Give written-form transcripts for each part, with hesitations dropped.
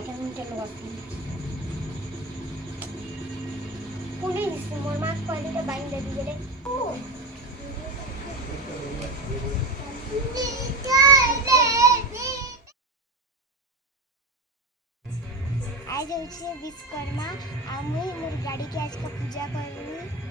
पाइखाना में चलो बस पुणे दिस मोर मार्क्स पहले तो बाइन दे दिले आज होछे विश्वकर्मा आ मुई मोर गाड़ी के आज का पूजा करनी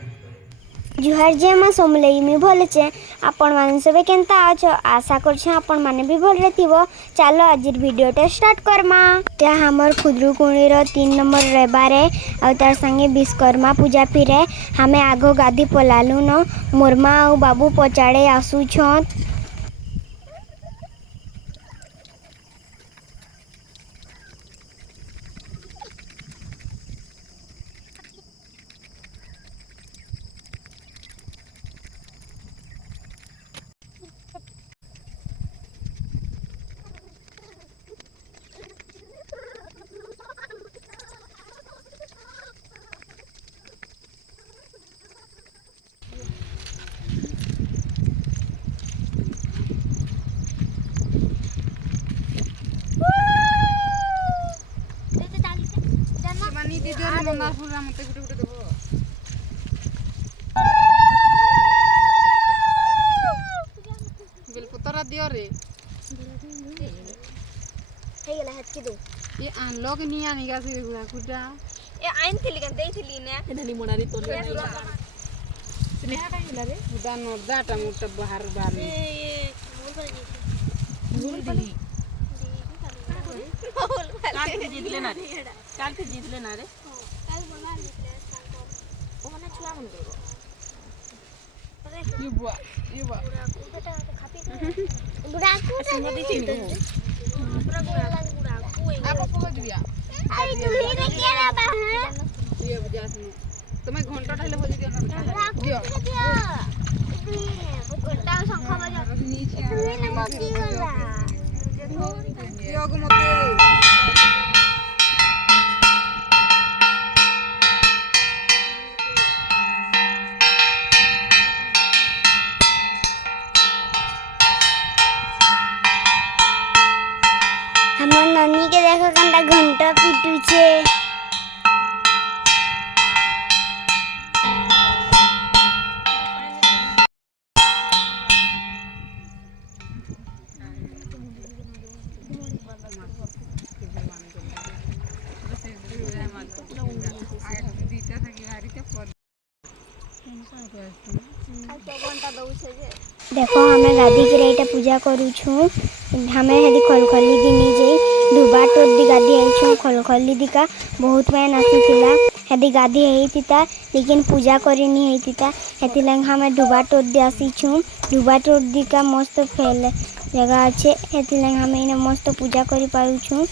जुहार जे मा सोमलई मी भल छे आपण माने सबे केनता आछो आशा करछे आपण माने भी भल रहथिबो चलो आज वीडियो टे स्टार्ट करमा त्या हमर खुदरुकुणी रो 3 नंबर रेबारे आ तार संगे विश्वकर्मा पूजा फिरे हमें आगो गादी पलालु न मोरमा आ बाबू पचाड़े आसु छ बेलपतरा दियो रे हे गेला हाथ के दे ये आनलो के नहीं आनी का से गुड़ा कुटा ए आइन थिली गन देई थिली ने एधनी मोनारी तोले स्नेहा का हिला रे गुड़ा नोदा टमाटर बाहर बाहर ए मोल पर दी काल के जीत लेना रे काल के जीत लेना रे काल बना निकले सांको ओ मने छुआ मन देबो ये बुआ बेटा खापी बुढ़ा को सुमति थी पूरा गुड़ा कोई आप को दिया आई तू ही रे के रे बा ये वजह से तुम्हें घंटा ढाले हो दियो ना दियो तू ही वो घंटा शंख बजा नीचे तू ही ना मस्ती वाला योग मते हमर नानी के देखो कंटा घंटा पिटू छे देखो हमें गादी की रेटा पूजा करू छु हमें हेदी खलखली दिनी जे दुबा टोद दी गादी आई छु खलखली दी का बहुत में नसी थिला हेदी गादी हेई तिता लेकिन पूजा करिनी हेई तिता हेती लंग हमें दुबा टोद दी आसी छु दुबा टोद दी का मस्त फैल जगह अच्छे हेती लंग हमें इने मस्त पूजा करी पारू छु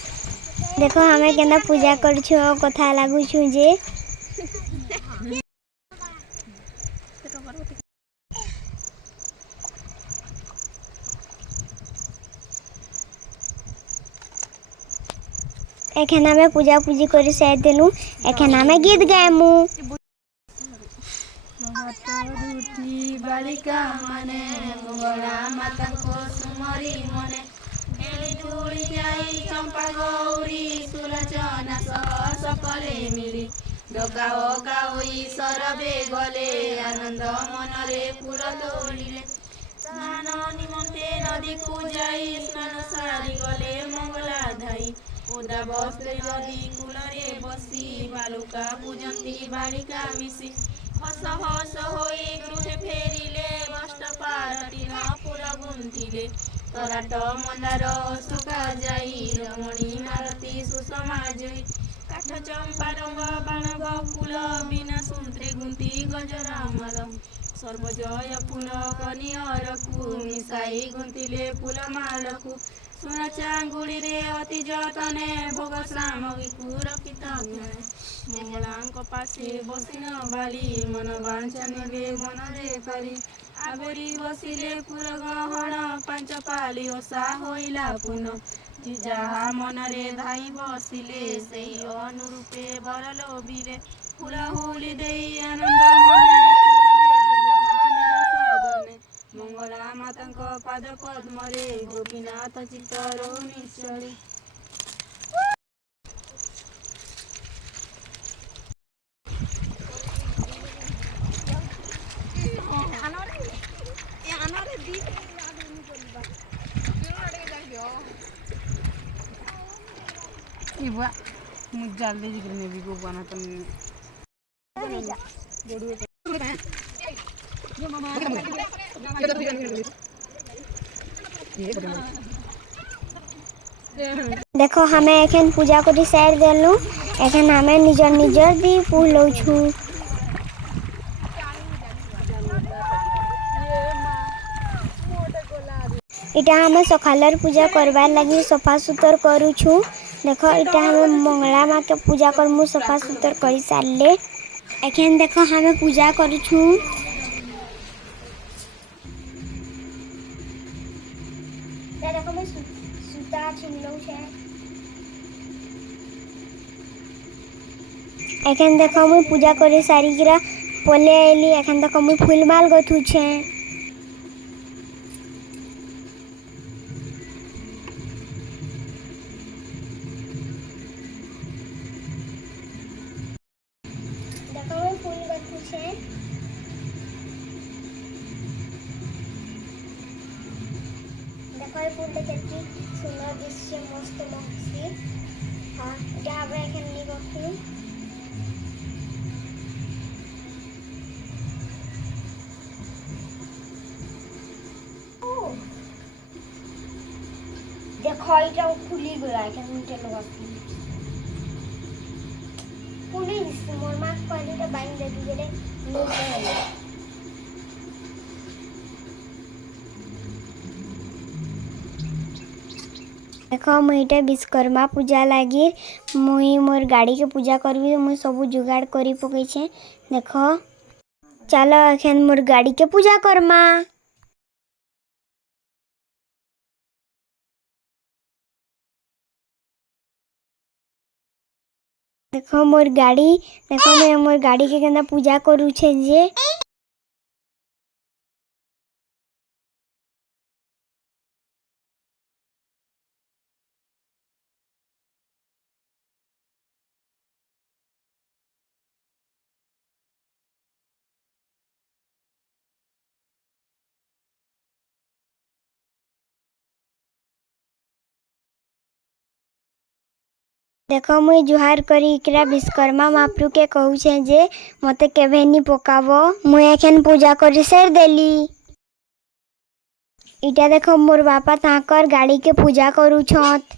देखो हमें केना पूजा कर छु कथा लागू छु जे एखना में पूजा पूजी करी से देलु एखना में गीत गाएमु रूठी बालिका माने मंगला माता को सुमरी मने एली धूली जाई चंपा गौरी सुलोचना सह सकले मिली डकाओ गाई सरबे गले आनंद मनरे पुर तोड़िले स्नान निमंते नदी को जाई स्नान सारी गले मंगला धाई ओदा बस्ते नदी कूलरे बसी बालुका पूजंती बालिका मिसी हस हस होई गृहे फेरिले बस्ट पारती न फूल गुंथिले तराट मंदार सुका जाई रमणी मारती सुषमा जई काठ चंपा रंग बाण फूल बिना सुंत्रे गुंती गजरामर सर्वजय फूल कनियरकु मिसाई गुंथिले फूल मालकु सुन चांगुड़ी रे अति जतने भोग सामग्री रखित मंगलांक पासे बसिन बाली मन बांचने मन दे पारी आबेरी बसिले पुर गहन पांच पाली ओसा होइला पुन जहा मनरे धाई बसिले सेई अनुरूपे बर लोभिले फूल हुली देई आनंद मंगला मातांक पाद पद्मरे गोपीनाथ चित्तर निश्चरी बुआ मुझे जल्दी जिक्र में भी बुआ ना तुम देखो हमें एखन पूजा करी सार देलु एखन हमें निजर निजर दी फूल छु इटा हमें सकालर पूजा करवार लगी सफा सुतर करू छु देखो इटा हमें मंगला माँ के पूजा करमु सफा सुतर कर सारे एखन देखो हमें पूजा करू छु देखो मैं सूता छिनलौ छे एखन देखो मैं पूजा कर सारी गिरा पले आइली एखन देखो मैं फूल माल गथु छे देखो मैं फूल गथु छे देखो ये फूल केतनी सुंदर दिसछे मस्त लगछे हां এটা আমরা এখানে নি গথু देखो এটা খুলি গলা এখানে নিচে লাগাছি পুলিশ মোর মা কইলে বাইন দেখি গেলে নিচে হলো देखो मुईटा विश्वकर्मा पूजा लगी मुई मोर गाड़ी के पूजा करबी मुई सब जुगाड़ करी पकई छे देखो चलो एखन मोर गाड़ी के पूजा करमा देखो मोर गाड़ी देखो मैं मोर गाड़ी के केना पूजा करू छे जे देखो मुई जुहार करी इकरा विश्वकर्मा महाप्रभु के कहू छे जे मते केबे नी पकाबो मुई एखन पूजा करी सेर देली इटा देखो मोर बापा ताकर गाड़ी के पूजा करू छत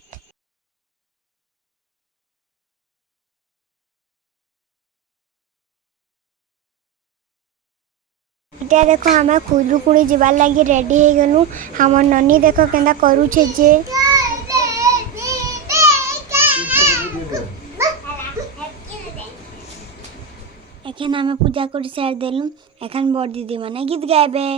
इटा देखो हमें खुदरुकुणी जीवार लगी रेडी हो गलु हमर ननी देखो केंदा करू छे जे एखन हमें पूजा कर सार देलु एखन बड़ दीदी माने गीत गाइबे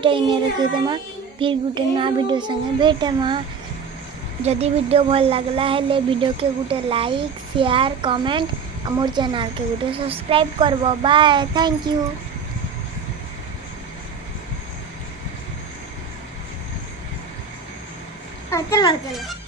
भिडियोटा इने रखिदेमा फिर गुटे नया वीडियो संगे भेटेमा जदि वीडियो भल लागला हेले वीडियो के गुटे लाइक शेयर कमेंट और मोर चैनल के गुटे सब्सक्राइब करबो बाय थैंक यू चलो चलो